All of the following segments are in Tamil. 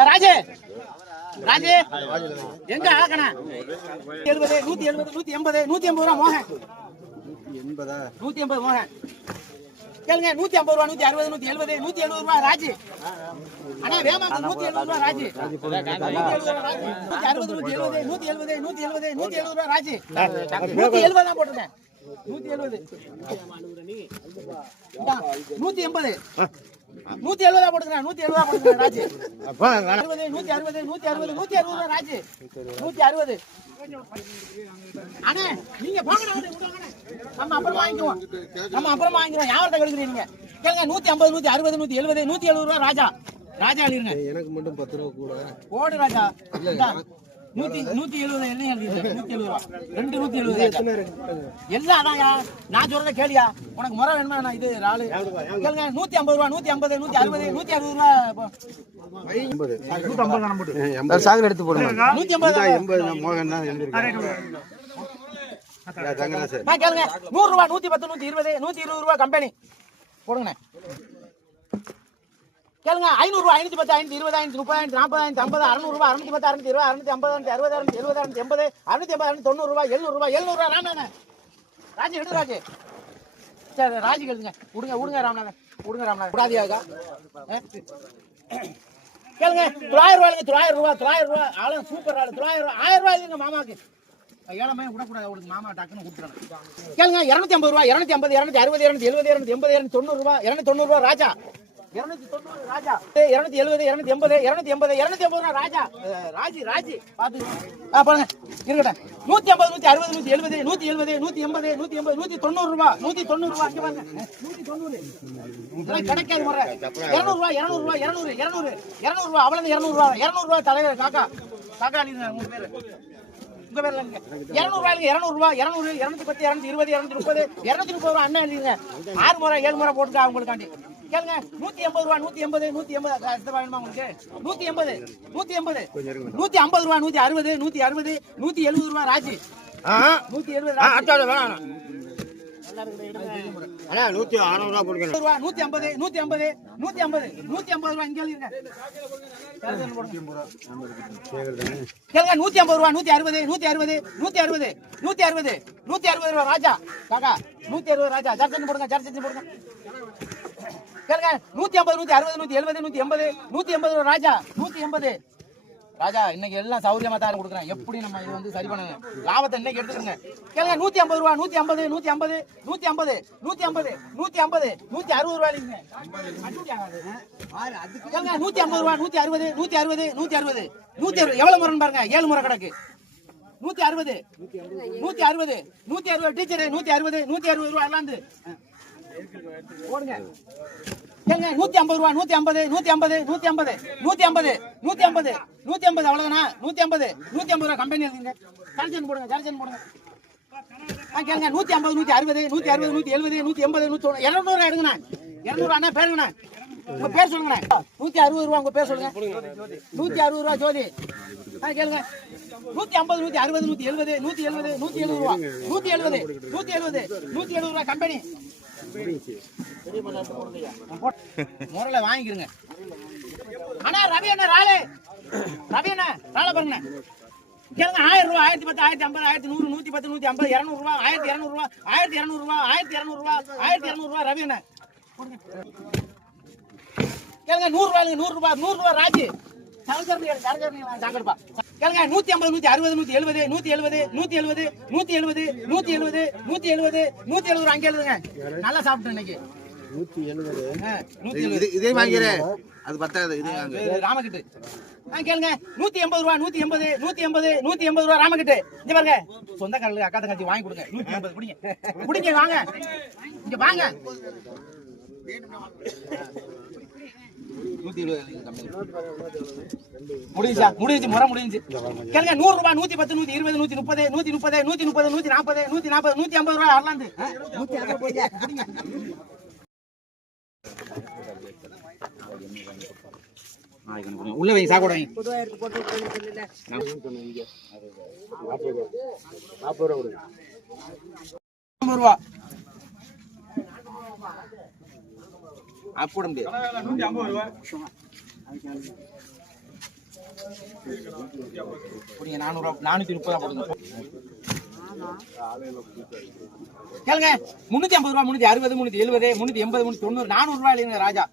ராஜே ராஜே எங்க எழுபது நூத்தி எழுபது நூத்தி எண்பது நூத்தி எண்பது ரூபா மோகன். நூத்தி எண்பது மோகன். கேளுங்க நூத்தி ஐம்பது ரூபா நூத்தி அறுபது நூத்தி எழுபது நூத்தி எழுபது ரூபா அண்ணா வேமா நூத்தி எழுபது ரூபா நூத்தி எழுபது நூத்தி அறுபது நூத்தி எழுபது நூத்தி எழுபது நூத்தி எழுபது நூத்தி எழுபது ரூபா நூத்தி எழுபது தான் போட்டிருக்கேன் நூத்தி எழுபது நூத்தி எண்பது. நூத்தி எழுபதா போட்டுக்கிறேன் நூத்தி எழுபதா போட்டுக்கிறேன் ராஜு. அறுபது நூத்தி அறுபது நூத்தி அறுபது நூத்தி அறுபது ராஜு. நூத்தி அறுபது. அண்ணே நீங்க போங்க. நம்ம அப்புறம் வாங்கிக்குவோம். நம்ம அப்புறம் வாங்கிக்குவோம். யார்கிட்ட கெடுக்குறீங்க நீங்க? கேளுங்க நூத்தி ஐம்பது நூத்தி அறுபது நூத்தி எழுபது நூத்தி எழுபது ரூபா ராஜா. ராஜா எழுதிருங்க எனக்கு மட்டும் பத்து ரூபா கூட. போடு ராஜா. நூத்தி நூத்தி எழுபது என்ன எழுதிருக்க நூத்தி எழுபது ரூபா. ரெண்டு நூத்தி எழுபது எல்லாம் அதான்யா. நான் சொல்றத கேளியா? உனக்கு முறை வேணுமா? நான் இது ஆளு கேளுங்க. நூத்தி ஐம்பது ரூபா நூத்தி ஐம்பது நூத்தி அறுபது நூத்தி அறுபது ரூபா. சாகர் எடுத்து போடுங்க. நூத்தி ஐம்பது மோகன் கேளுங்க. நூறு ரூபா நூத்தி பத்து நூத்தி இருபது நூத்தி இருபது ரூபா கம்பெனி. போடுங்கண்ணே. கேளுங்க ஐநூறு ரூபா ஐநூத்தி பத்து ஐநூத்தி இருபது ஐநூத்தி முப்பது ஐநூத்தி நாற்பது ஐநூத்தி ஐம்பது அறுநூறு ரூபா அறுநூத்தி பத்து அறுநூத்தி இருபது அறுநூத்தி ஐம்பது அறுநூத்தி அறுபது அறுநூத்தி எழுபது அறுநூத்தி எண்பது அறுநூத்தி ஐம்பது அறுநூத்தி தொண்ணூறு ரூபா எழுநூறு ரூபா எழுநூறு ரூபா ராமநாதன் ராஜு எடுத்து ராஜு. சரி ராஜுக்கு எழுதுங்க. விடுங்க விடுங்க ராமநாதன் விடுங்க ராமநாதன் விடாதியாக்கா கேளுங்க தொள்ளாயிரம் ரூபாய்ங்க தொள்ளாயிரம் ரூபா தொள்ளாயிரம் ரூபா ஆளும் சூப்பர் ஆளு தொள்ளாயிரம் ரூபா ஆயிரம் ரூபாய் இல்லைங்க மாமாக்கு ஏழமே விடக்கூடாது அவளுக்கு மாமா டக்குன்னு கொடுத்துறேன் கேளுங்க இருநூத்தி ஐம்பது ரூபா இருநூத்தி ஐம்பது இருநூத்தி அறுபது இருநூத்தி எழுபது இருநூத்தி எண்பது இருநூத்தி தொண்ணூறு ரூபா இருநூத்தி தொண்ணூறு ரூபா ராஜா. இருநூத்தி தொண்ணூறு ராஜா. இருநூத்தி எழுபது இருநூத்தி எண்பது இருநூத்தி எண்பது இருநூத்தி எண்பது ரூபா ராஜா ராஜி ராஜி. பாத்து. ஆ பாருங்க. இருக்கட்டும். நூத்தி ஐம்பது நூத்தி அறுபது நூத்தி எழுபது நூத்தி எழுபது நூத்தி எண்பது நூத்தி எண்பது நூத்தி தொண்ணூறு ரூபா. நூத்தி தொண்ணூறு ரூபா. இங்க பாருங்க. நூத்தி தொண்ணூறு. இதெல்லாம் கிடைக்காது முறை. இருநூறு ரூபா இருநூறு ரூபா இருநூறு இருநூறு. இருநூறு ரூபா அவ்வளவு இருநூறு ரூபா. இருநூறு ரூபா தலைவர் காக்கா. காக்கா நீங்க உங்க பேரு. உங்க பேர்ல இல்லைங்க. இருநூறு ரூபாய்க்கு இருநூறு ரூபா இருநூறு இருநூத்தி பத்து இருநூத்தி இருபது இருநூத்தி முப்பது இருநூத்தி முப்பது ரூபா அண்ணன் எழுதிங்க ஆறு முறை ஏழு முறை போட்டுக்கா அவங்களுக்காண்டி. கேளுங்க. நூத்தி எண்பது ரூபா நூத்தி எண்பது நூத்தி எண்பது. வேணுமா உங்களுக்கு? நூத்தி எண்பது நூத்தி எண்பது. நூத்தி ஐம்பது ரூபா நூத்தி அறுபது நூத்தி அறுபது நூத்தி எழுபது ரூபா ராஜி. நூத்தி எழுபது அண்ணா நூற்றி அறுநூறு ரூபா கொடுக்கணும் ரூபா நூத்தி ஐம்பது நூத்தி ஐம்பது நூத்தி ஐம்பது நூத்தி ஐம்பது ரூபா இங்க கேளுங்க நூத்தி ஐம்பது ரூபா நூத்தி அறுபது நூத்தி அறுபது நூத்தி அறுபது நூத்தி அறுபது நூத்தி அறுபது ரூபா ராஜா. காக்கா நூத்தி அறுபது ராஜா. ஜர்சன் போடுங்க ஜர்சன் போடுங்க. கேளுங்க நூத்தி ஐம்பது நூத்தி அறுபது நூத்தி எழுபது நூத்தி எண்பது நூத்தி எண்பது ராஜா. நூத்தி எண்பது. ராஜா இன்னைக்கு எல்லாம் சௌரியமா தான் கொடுக்குறேன். எப்படி நம்ம இது வந்து சரி பண்ணுங்க லாபத்தை இன்னைக்கு எடுத்துக்கங்க. கேளுங்க நூத்தி ஐம்பது ரூபா நூத்தி ஐம்பது நூத்தி ஐம்பது நூத்தி ஐம்பது நூத்தி ஐம்பது நூத்தி ஐம்பது நூத்தி அறுபது ரூபா கேளுங்க நூத்தி ஐம்பது ரூபா நூத்தி அறுபது நூத்தி அறுபது நூத்தி அறுபது. நூத்தி அறுபது. எவ்வளவு முறைன்னு பாருங்க? ஏழு முறை கிடக்கு. நூத்தி அறுபது நூத்தி அறுபது நூத்தி அறுபது டீச்சர் நூத்தி அறுபது நூத்தி அறுபது ரூபா எல்லாம் ஏங்க நூத்தி ஐம்பது ரூபா நூத்தி ஐம்பது நூத்தி ஐம்பது நூத்தி ஐம்பது நூத்தி ஐம்பது நூத்தி ஐம்பது நூத்தி ஐம்பது அவ்வளவுதானா? நூத்தி ஐம்பது நூத்தி ஐம்பது ரூபா கம்பெனி இருக்குங்க ஜார்ஜன் போடுங்க ஜார்ஜன் போடுங்க. ஆ கேளுங்க நூத்தி ஐம்பது நூத்தி அறுபது நூத்தி அறுபது நூத்தி எழுபது நூத்தி எண்பது நூத்தி தொண்ணூறு இருநூறு எடுங்கண்ணா. இருநூறு அண்ணா பேருங்கண்ணா உங்க பேர் சொல்லுங்கண்ணா. நூத்தி அறுபது ரூபா உங்க பேர் சொல்லுங்க. நூத்தி அறுபது ரூபா ஜோதி. ஆ கேளுங்க. நூத்தி ஐம்பது நூத்தி அறுபது நூத்தி எழுபது நூத்தி எழுபது நூத்தி எழுபது ரூபா. நூத்தி எழுபது நூத்தி எழுபது நூத்தி எழுபது ரூபா கம்பெனி முறையில வாங்கிக்கிறங்க அண்ணா ரவி அண்ணா ராலே. ரவி அண்ணா ராலை பாருங்க கேளுங்க ஆயிரம் ரூபாய் ஆயிரத்தி பத்து ஆயிரத்தி ஐம்பது ஆயிரத்தி நூறு நூத்தி பத்து நூத்தி ஐம்பது இருநூறு ரூபா ஆயிரத்தி இருநூறு ரூபா ஆயிரத்தி இருநூறு ரூபா ஆயிரத்தி இருநூறு ரூபா ஆயிரத்தி இருநூறு ரூபா ரவி அண்ணா. கேளுங்க நூறு ரூபாய் நூறு ரூபாய் நூறு ரூபாய் ராஜி. கேளுங்க நூத்தி ஐம்பது நூத்தி அறுபது நூத்தி எழுபது நூத்தி எழுபது நூத்தி எழுபது நூத்தி எழுபது நூத்தி எழுபது நூத்தி எழுபது நூத்தி எழுபது அங்கே எழுதுங்க. நல்லா சாப்பிட்டேன் இன்னைக்கு. நூத்தி எழுபது. இதே வாங்கிறேன் அது பத்தாது இது ராமகிட்டு. கேளுங்க நூத்தி எண்பது ரூபா நூத்தி எண்பது நூத்தி எண்பது நூத்தி எண்பது ரூபா ராமகிட்டு. இங்க பாருங்க சொந்தக்காரங்களுக்கு அக்கா தங்கச்சி வாங்கி கொடுங்க. நூத்தி எண்பது குடிங்க. குடிங்க வாங்க. இங்க வாங்க. நூத்தி முடிஞ்சா முடிஞ்சு முறை முடிஞ்சு கேளுங்க நூறு ரூபாய் நூத்தி பத்து நூத்தி இருபது நூத்தி முப்பது நூத்தி முப்பது நூத்தி முப்பது நூத்தி நாற்பது நூத்தி நாற்பது நூத்தி ஐம்பது ரூபாய் ஐம்பது உள்ள வை சாக்கோட வை நாற்பது ரூபா போட முடியாது. போடுங்க நானூறு நானூத்தி முப்பதா போடுங்க. கேளுங்க முன்னூத்தி ஐம்பது ரூபா முன்னூத்தி அறுபது முன்னூத்தி எழுபது முன்னூத்தி எண்பது முன்னூத்தி தொண்ணூறு நானூறு ரூபாய் இல்லைங்க ராஜா.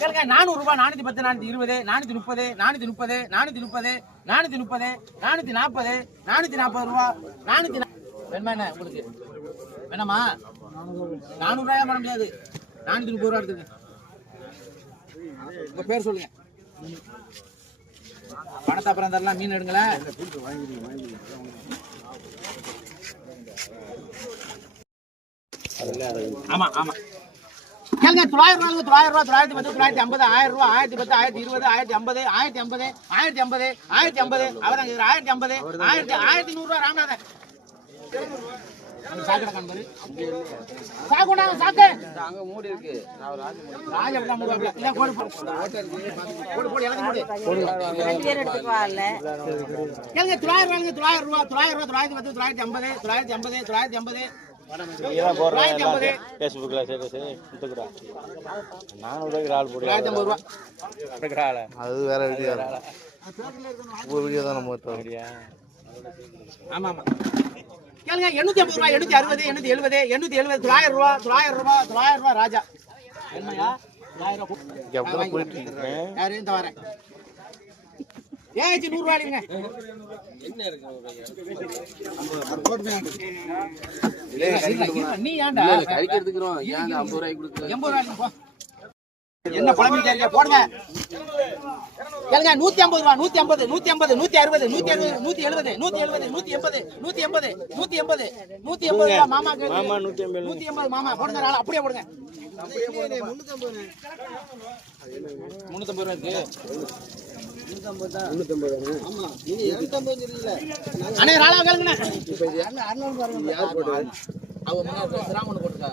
கேளுங்க நானூறு ரூபாய் நானூத்தி பத்து நானூத்தி இருபது நானூத்தி முப்பது நானூத்தி முப்பது நானூத்தி முப்பது நானூத்தி முப்பது நானூத்தி நாற்பது நானூத்தி நாற்பது ரூபா நானூத்தி வேணுமா என்ன உங்களுக்கு? வேணாமா நானூறு பண்ண முடியாது. நானூத்தி முப்பது ரூபா எடுத்துங்க உங்க பேர் சொல்லுங்க. பணத்தை அப்புறம் தரலாம் மீன் எடுங்களேன். ஆமா ஆமா. கேளுங்க தொள்ளாயிரம் ரூபாய் தொள்ளாயிரம் ரூபாய் தொள்ளாயிரத்தி பத்து தொள்ளாயிரத்தி ஐம்பது ஆயிரம் ரூபாய் ஆயிரத்தி பத்து ஆயிரத்தி இருபது ஆயிரத்தி ஐம்பது ஆயிரத்தி ஐம்பது ஆயிரத்தி ஐம்பது ஆயிரத்தி ஐம்பது. அவர் ஆயிரத்தி ஐம்பது ஆயிரத்தி ஆயிரத்தி நூறுரூவா ராமநாதன். சாக்கடை காண்பாரு சாக்குடா சாக்கு அங்க மூடி இருக்கு ராஜா அப்படிதான் மூடுவாப்ல. இதான் கோடு போடு. கோடு போடு, எல்லாத்தையும் போடு. கேளுங்க, தொள்ளாயிரம் தொள்ளாயிரம் ரூபா, தொள்ளாயிரம் ரூபா, தொள்ளாயிரத்தி பத்து, தொள்ளாயிரத்தி ஐம்பது, தொள்ளாயிரத்தி ஐம்பது, தொள்ளாயிரத்தி ஐம்பது, தொள்ளாயிரத்தி ஐம்பது, ஃபேஸ்புக்கில் சரி சரி. கொடுத்துக்குறேன் நானூறுரூவாய்க்கு ஆள் போடு. தொள்ளாயிரத்தி ஐம்பது ரூபா. கொடுக்குற ஆளை அது வேற வீடியோ. ஒரு வீடியோ தான் நம்ம ஆமா, ஆமா. கேளுங்க, எண்ணூத்தி ஐம்பது ரூபா, எண்ணூத்தி அறுபது, எண்ணூத்தி எழுபது, எண்ணூத்தி எழுபது, தொள்ளாயிரம் ரூபா, தொள்ளாயிரம் ரூபா, தொள்ளாயிரம் ரூபா, ராஜா. என்னய்யா? தொள்ளாயிரம் தான் போயிட்டு இருக்கேன் யாரு? இந்த வரேன். ஏச்சு நூறு ரூபாய் இல்லைங்க. இல்ல, இல்ல, நீ ஏன்டா எடுத்துக்கிறோம் ஏன் ஐம்பது ரூபாய்க்கு கொடுக்குறேன் எண்பது ரூபாய்க்கு போ. என்ன இருக்க? போடுங்க கேளுங்க நூத்தி ஐம்பது ரூபா நூத்தி ஐம்பது நூத்தி ஐம்பது நூத்தி அறுபது நூத்தி அறுபது நூத்தி எழுபது நூத்தி எழுபது நூத்தி எண்பது நூத்தி எண்பது நூத்தி எண்பது நூத்தி எண்பது ரூபா மாமா மாமா நூற்றி ஐம்பது நூத்தி எண்பது மாமா போடுங்க நாளை அப்படியே போடுங்க. முன்னூத்தம்பது ரூபா இருக்கு. அண்ணே ராளா போட்டுருக்கா.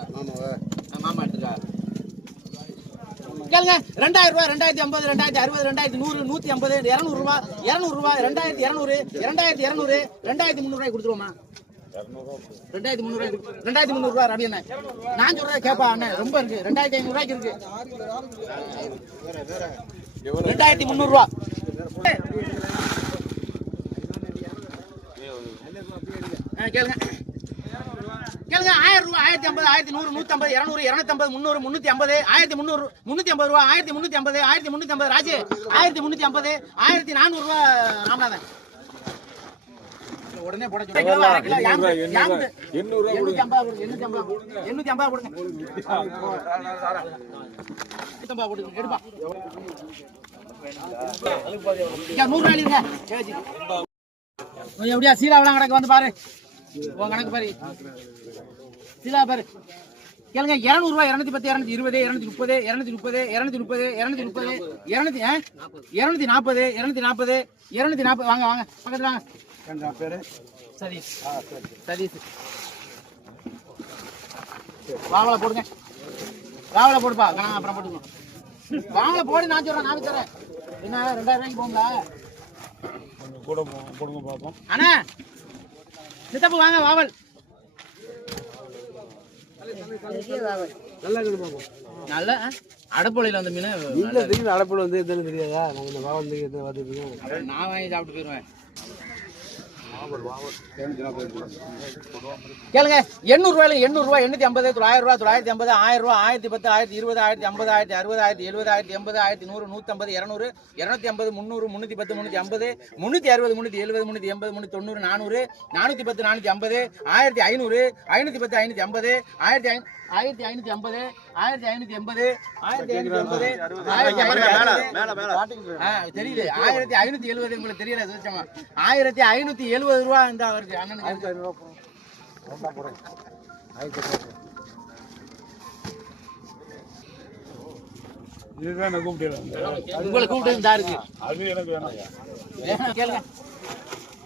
கேளுங்க. ரெண்டாயிரம் ரூபாய் ரெண்டாயிரத்தி ஐம்பது ரெண்டாயிரத்தி அறுபது ரெண்டாயிரத்தி நூறு நூத்தி ஐம்பது இருநூறு ரூபாய் இருநூறு ரூபாய் ரெண்டாயிரத்தி இருநூறு ரெண்டாயிரத்தி இருநூறு ரெண்டாயிரத்தி முந்நூறு ரூபாய் கொடுத்துருவோமா? ரெண்டாயிரத்தி முந்நூறு ரூபாய் ரெண்டாயிரத்தி முந்நூறு ரூபாய் ரவி அண்ணன் நான் சொல்றேன் கேப்பா அண்ணன் ரொம்ப இருக்கு. ரெண்டாயிரத்தி ஐநூறு ரூபாய்க்கு இருக்கு. ரெண்டாயிரத்தி முந்நூறு ரூபா ஆ, கேளுங்க. கேளுங்க ஆயிரம் ரூபாய் ஆயிரத்தி ஐம்பது ஆயிரத்தி நூறு நூத்தம்பது இரநூறு இரநூத்தம்பது முந்நூறு முந்நூத்தி ஐம்பது ஆயிரத்தி முந்நூறு முந்நூத்தி ஐம்பது ரூபா ஆயிரத்தி முந்நூத்தி ஐம்பது ஆயிரத்தி முந்நூத்தி ஐம்பது ராஜு ஆயிரத்தி முந்நூத்தி ஐம்பது ஆயிரத்தி நானூறு ரூபா ராமநாதன். உடனே போட ஐம்பது ஐம்பது ஐம்பது ஐம்பது எப்படியா சீலாவெல்லாம் கணக்கு வந்து பாரு. உன் கணக்கு பாரு. சீலா பாரு. கேளுங்க இருநூறு ரூபாய் இருநூத்தி பத்து இருநூத்தி இருபது இருநூத்தி முப்பது இருநூத்தி முப்பது இருநூத்தி முப்பது இருநூத்தி முப்பது இருநூத்தி? இருநூத்தி நாற்பது இருநூத்தி நாற்பது இருநூத்தி நாற்பது வாங்க வாங்க பக்கத்துல வாங்க. பேரு? சதீஷ். சதீஷ். வாவலை போடுங்க. வாவலை போடுப்பா. கணக்கு அப்புறம் போட்டுக்கணும் வாவலை போடு நான் சொல்றேன் நான் தரேன் என்ன ரெண்டாயிரம் ரூபாய்க்கு போங்களா கூட கொடுங்க பார்ப்போம். அண்ணா சித்தப்பு வாங்க வாவல். நல்ல? அடப்பொழியில வந்த மீன்? இல்ல திடீர்னு அடப்பில் வந்து எதுன்னு தெரியாதா? நம்ம இந்த பாவம் நான் வாங்கி சாப்பிட்டு போயிருவேன். கேளுங்க எண்ணூறு ரூபாயில எண்ணூறு ரூபாய் எண்ணூத்தி ஐம்பது தொள்ளாயிரம் ரூபாய் தொள்ளாயிரத்தி ஐம்பது ஆயிரம் ரூபாய் ஆயிரத்தி பத்து ஆயிரத்தி இருபது ஆயிரத்தி ஐம்பது ஆயிரத்தி அறுபது ஆயிரத்தி எழுபது ஆயிரத்தி எண்பது ஆயிரத்தி நூறு நூத்தம்பது இருநூறு இருநூத்தி ஐம்பது முந்நூறு முன்னூத்தி பத்து முன்னூத்தி ஐம்பது முன்னூத்தி அறுபது முன்னூத்தி எழுபது முன்னூத்தி எண்பது முன்னூத்தி தொண்ணூறு நானூறு நானூத்தி பத்து நானூத்தி ஐம்பது ஆயிரத்தி ஐநூறு ஐநூத்தி பத்து ஐநூத்தி ஐம்பது ஆயிரத்தி ஐ- ஆயிரத்தி ஐநூத்தி ஐம்பது ஆயிரத்தி ஐநூத்தி எண்பது ஆயிரத்தி ஐநூத்தி எண்பது ஆயிரத்தி தெரியுது. ஆயிரத்தி ஐநூத்தி எழுபது உங்களுக்கு தெரியல ஆயிரத்தி ஐநூத்தி எழுபது ரூபா இந்த அவருக்கு அண்ணனுக்கு இதுதான் நான் கூப்பிட்டு உங்களை கூப்பிட்டு இந்தா இருக்கு. அது எனக்கு வேணாம். வேணா, கேளுங்க.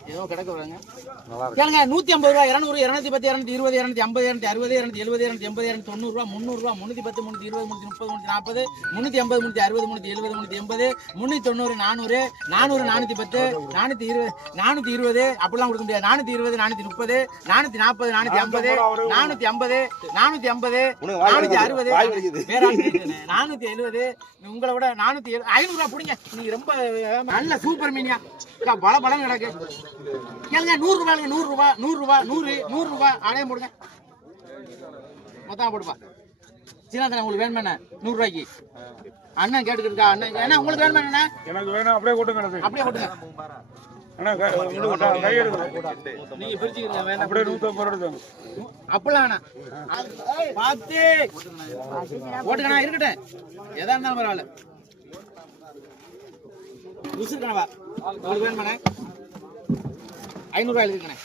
ஏதோ கிடக்கு இருக்கு கேளுங்க நூத்தி ஐம்பது ரூபா இருநூறு இருநூத்தி பத்து இருநூத்தி இருபது இருநூத்தி ஐம்பது இருநூத்தி அறுபது இருநூத்தி எழுபது இருநூத்தி எண்பது இருநூத்தி தொண்ணூறு ரூபா முந்நூறு ரூபா முன்னூத்தி பத்து முன்னூத்தி இருபது முன்னூத்தி முப்பது முன்னூத்தி நாற்பது முன்னூத்தி ஐம்பது முன்னூத்தி அறுபது முன்னூத்தி எழுபது முன்னூத்தி எண்பது முன்னூத்தி தொண்ணூறு நானூறு நானூறு நானூத்தி பத்து நானூத்தி இருபது நானூத்தி இருபது அப்படிலாம் கொடுக்க முடியாது நானூத்தி இருபது நானூத்தி முப்பது நானூத்தி நாற்பது நானூத்தி ஐம்பது நானூத்தி ஐம்பது நானூத்தி ஐம்பது நானூத்தி. அறுபது. வேற. நானூத்தி எழுபது உங்களை விட நானூத்தி ஐநூறு ரூபா பிடிங்க நீங்க ரொம்ப நல்ல சூப்பர் மீனியா பல பலம் கிடக்கு கேளுங்க நூறு ரூபாய்ங்க நூறு ரூபா நூறு ரூபா நூறு நூறு ரூபா அடையம் போடுங்க. மொத்தம் போடுப்பா சீனாத்தனை உங்களுக்கு வேணுமே நூறு ரூபாய்க்கு. அண்ணன் கேட்டுக்கிட்டு இருக்கா அண்ணன் என்ன உங்களுக்கு வேணுமே அண்ணா எனக்கு வேணும் அப்படியே கூட்டுங்க. அப்படியே போட்டுங்க. அண்ணா கை- உங்களுக்கு க- கை எடுக்கணும் நீங்க பிரிச்சுக்கிறீங்க வேணாம் வேணாம். பார்த்து. போட்டுக்கண்ணா இருக்கட்டும். எதா இருந்தாலும் பரவாயில்ல. உசுருக்கணவா உங்களுக்கு வேணுமாண்ணே ஐநூறுரூவா எழுதிக்கண்ணே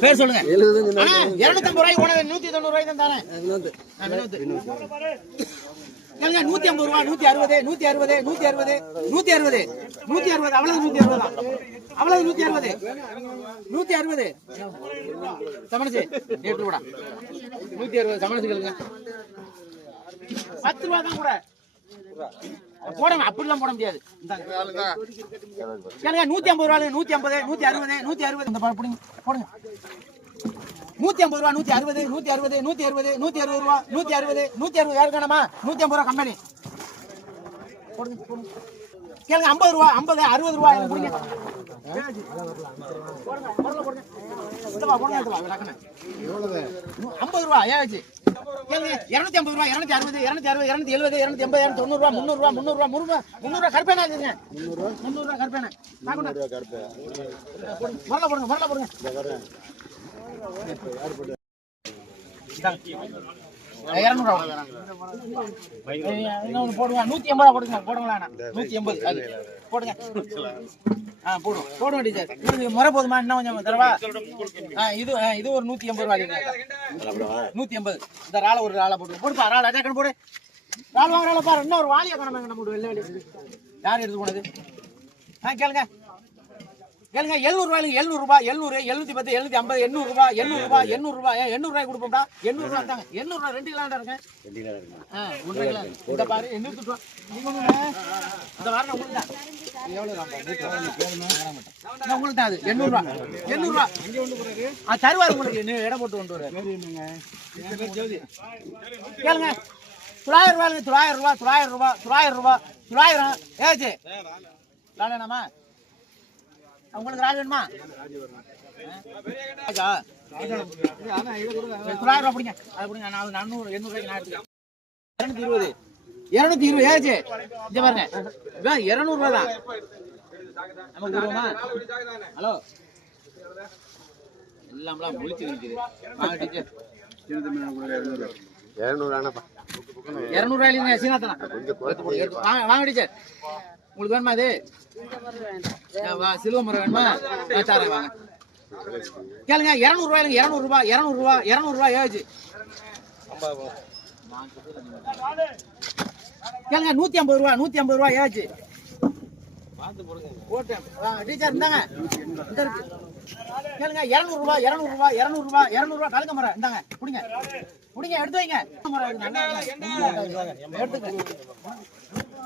பேர் சொல்லுங்க. இருநூத்தம்பது ரூபாய் போனது நூத்தி தொண்ணூறு ரூபாய் தான் நூத்தி ஐம்பது ரூபா நூத்தி அறுபது நூத்தி அறுபது நூத்தி அறுபது நூத்தி அறுபது நூத்தி அறுபது அவ்வளவு நூத்தி அறுபது? அவ்வளவு நூத்தி அறுபது. நூத்தி அறுபது. சமணிச்சு நேற்று கூட நூத்தி அறுபது சமணிச்சு கேளுங்க. பத்து ரூபா தான் கூட. போடுங்க அப்படிலாம் போட முடியாது. கேளுங்க நூத்தி ஐம்பது ரூபாய் நூத்தி ஐம்பது நூத்தி அறுபது நூத்தி அறுபது. இந்த பிடிங்க. போடுங்க. நூத்தி ஐம்பது ரூபா நூத்தி அறுபது நூத்தி அறுபது நூத்தி அறுபது நூத்தி அறுபது ரூபா நூத்தி அறுபது நூத்தி அறுபது. வேணாமா? நூத்தி ஐம்பது ரூபா கம்பெனி. போடுங்க போடுங்க. கேளுங்க ஐம்பது ரூபா ஐம்பது அறுபது ரூபா எனக்கு ஐம்பது ரூபா ஏதாச்சு கேளுங்க இருநூத்தி ஐம்பது ரூபா இருநூத்தி அறுபது இருநூத்தி அறுபது இருநூத்தி எழுபது இருநூத்தி எண்பது இருநூத்தி தொண்ணூறு ரூபா முந்நூறு ரூபா முந்நூறு ரூபா முந்நூறு ரூபா முந்நூறு ரூபா கருப்பேனா இருக்குங்க. முந்நூறு ரூபா கருப்பேனா. பாக்கணும் போடுங்க வரல போடுங்க. போடுங்க நூற்றி எண்பது போடுங்க போடுங்களா நூற்றி எண்பது. அது போடுங்க. ஆ போடுவோம் போடுவோம் டீச்சர் இது முறை போதுமா? இன்னும் கொஞ்சம் தரவா? ஆ இது இது ஒரு நூற்றி எண்பது ரூபா நூற்றி எண்பது. இந்த ராளை ஒரு ராளை போட்டு போடுப்பா ராளை அட்டாக்கணும் போடு. ராள் வாங்க ராளை பாரு. இன்னும் ஒரு வாலியை காணாம நம்ம வெள்ளை வெளி யார் எடுத்து போனது? ஆ கேளுங்க. ஏழுங்க எழுநூறு ரூபாய் எழுநூறு எழுநூறு எழுநூத்தி பத்து எழுநூத்தி ஐம்பது எண்ணூறுபா எண்ணூறுபா எண்ணூறு ரூபாய் எண்ணூறு ரூபாய் தாங்க எண்ணூறு ரெண்டு கொடுப்போம்டா. எண்ணூறு ரெண்டு கிலோ இருக்கேன் ஆ, ஒன்றரை கிலோ. இந்த பாரு எண்ணூத்தி ரூபா இந்த வாரம் உங்களுக்கு தான் உங்களுக்கு தான் அது எண்ணூறு எண்ணூறுபா ஆ தருவார் உங்களுக்கு. இடம் போட்டு கொண்டு வர கேளுங்க. தொள்ளாயிரம் ரூபாய் தொள்ளாயிரம் ரூபா தொள்ளாயிரம் ரூபா தொள்ளாயிரம் ரூபா தொள்ளாயிரம் ஏச்சு வேணாமா உங்களுக்கு ராஜ் வேணுமா? ராஜா தொள்ளாயிரம் ரூபா பிடிங்க. அது பிடிங்க நான் நானூறு எண்ணூறு ரூபாய்க்கு நான் எடுத்துக்கிறேன். இருநூத்தி இருபது. இருநூத்தி இருபது ஏச்சு இங்க பாருங்க. இதான் தான். நமக்கு விடுவோமா ஹலோ. எல்லாம்லாம் முழிச்சு நிற்குது வாங்க டீச்சர். இரநூறு ஆனாப்பா. இருநூறு ரூபாய் சீனாத்தனா வாங்க டீச்சர். உங்களுக்கு வேணுமா வா சிலுவ முறை வேணுமா? தரேன் வாங்க. கேளுங்க இருநூறு ரூபாய் இருநூறு ரூபாய் இருநூறு ரூபாய் இருநூறு ரூபாய் ஏச்சு கேளுங்க நூத்தி ஐம்பது ரூபா நூத்தி ஐம்பது ரூபா ஆ, டீச்சர் இருக்கு கேளுங்க இருநூறு ரூபாய் இருநூறு ரூபாய் இருநூறு ரூபாய் இருநூறு ரூபாய் கலக்க மரம். இந்தாங்க பிடிங்க. பிடிங்க எடுத்து வைங்க. எடுத்துக்க